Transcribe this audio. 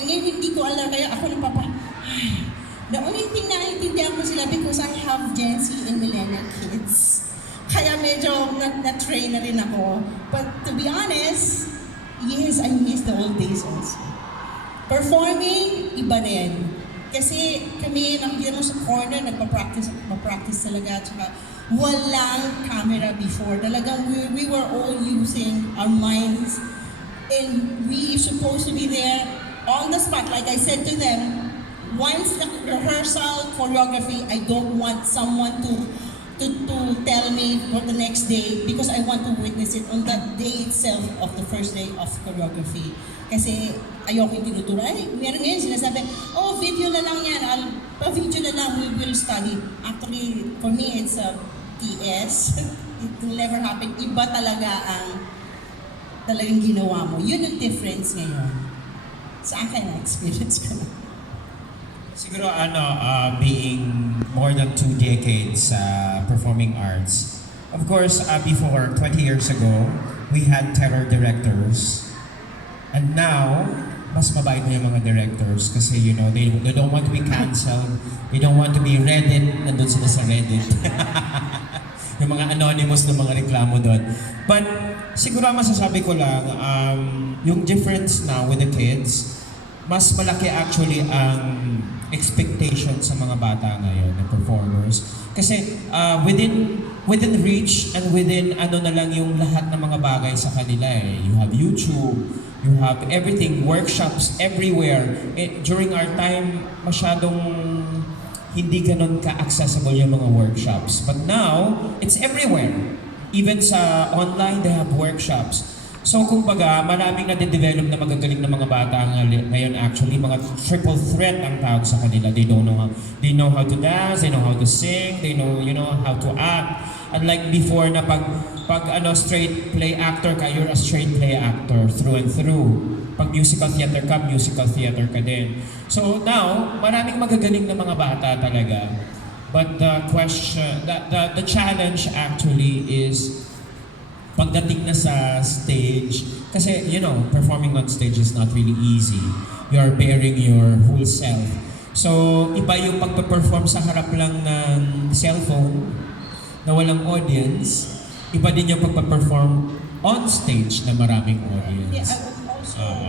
And ngayon hindi ko alam, kaya ako the only thing na naintindihan ko sila because I have Gen Z and millennial kids. Kaya medyo na-train na rin ako. But to be honest, yes, I miss the old days also. Performing, iba rin. Kasi kami, nakikita mo sa corner, nagpa-practice talaga. Tsaka walang camera before. Talagang we were all using our minds. And we supposed to be there on the spot. Like I said to them, once the rehearsal, choreography, I don't want someone to tell me for the next day because I want to witness it on that day itself of the first day of choreography. Kasi ayoko yung tinuturo. Ay, meron ngayon sinasabi, oh, video na lang yan. Pa-video na lang, we will study. Actually, for me, it's a TS. It will never happen. Iba talaga ang talagang ginawa mo. Yun ang difference ngayon. Sa akin, na-experience ko na. Siguro being more than 2 decades performing arts. Of course, before, 20 years ago, we had terror directors. And now, mas mabait na yung mga directors kasi you know, they don't want to be cancelled. They don't want to be Reddit. Nandun sila sa Reddit. Yung mga anonymous na mga reklamo doon. But siguro masasabi ko lang, yung difference now with the kids, mas malaki actually ang expectation sa mga bata ngayon na performers. Kasi within reach and within ano na lang yung lahat ng mga bagay sa kanila eh. You have YouTube, you have everything, workshops everywhere. During our time, masyadong hindi ganun ka-accessible yung mga workshops. But now, it's everywhere. Even sa online, they have workshops. So kumbaga, maraming nade-develop na magagaling na mga bata ngayon actually, mga triple threat ang tawag sa kanila. They know how to dance, they know how to sing, they know, you know, how to act. Unlike before na pag straight play actor ka, you're a straight play actor through and through. Pag musical theater ka din. So now, maraming magagaling na mga bata talaga. But the question, the challenge actually is pagdating na sa stage, kasi you know, performing on stage is not really easy. You are bearing your whole self. So, iba yung pagpe-perform sa harap lang ng cellphone na walang audience. Iba din yung pagpe-perform on stage na maraming audience. Yeah, I would also